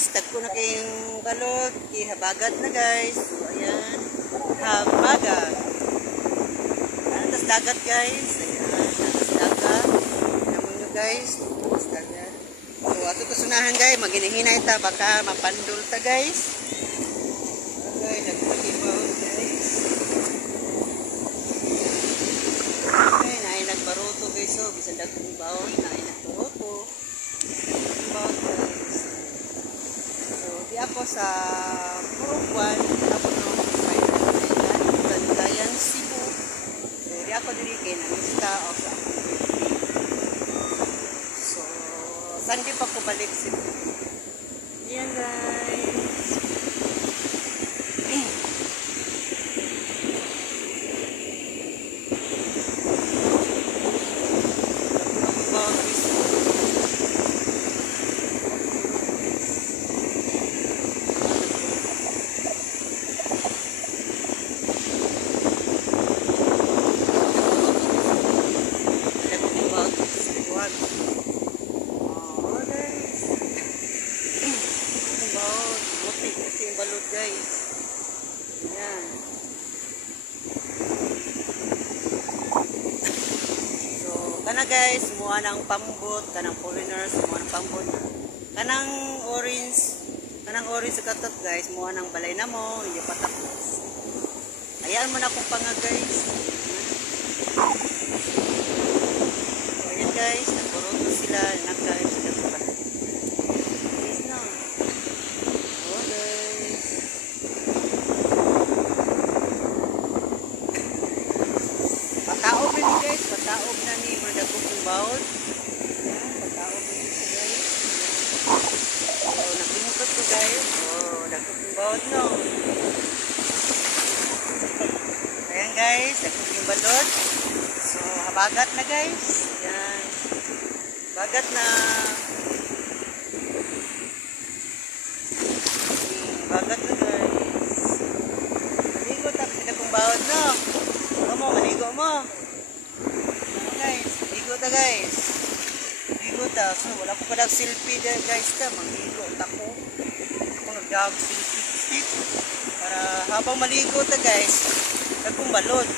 guys, tagko na kayong balot, habagat na guys. So ayan, habagat. Atas dagat guys, ayan, atas dagat. Namun nyo guys, atas dagat. So ato kasunahan guys, maghinahina ita, baka mapandol ta guys. Okay, nagpagibaw guys. Okay, naay nagbaruto guys, so bisan dagkong bawon, naay nagbaruto. Guys. So, di ako sa Purugwan, ako no, Bandayan, Cebu. So, di ako diri na mista o sa so, Sunday pa ko balik Cebu. Yan guys. Balot guys. Ayan. So, kana guys, muha ng pambot, kanang foreigners, muha ng pambot. Kanang orange sa katot guys, muha ng balay na mo, hindi pa tapos. Ayan mo na kung panga guys. So, ayan guys, nagpuruto sila, nagkain sila sa balay. Guys na. Pataob na ni guys, pataob na ni madagog yung bawod. Ayan, pataob na ni siya guys. So, nakimutot ko guys. Oh, dagog yung bawod no. Ayan guys, dagog yung balot. So, habagat na guys. Ayan. Bagat na. Bagat na guys. Maligo tapos dagog bawod no. Maligo mo. Guys, maligo ta guys. Maligo ta. So, wala ko pa nag-selfie dyan guys ta. Maligo ta ko. Ako nag-selfie stick. Para habang maligo ta guys, nagkong balot.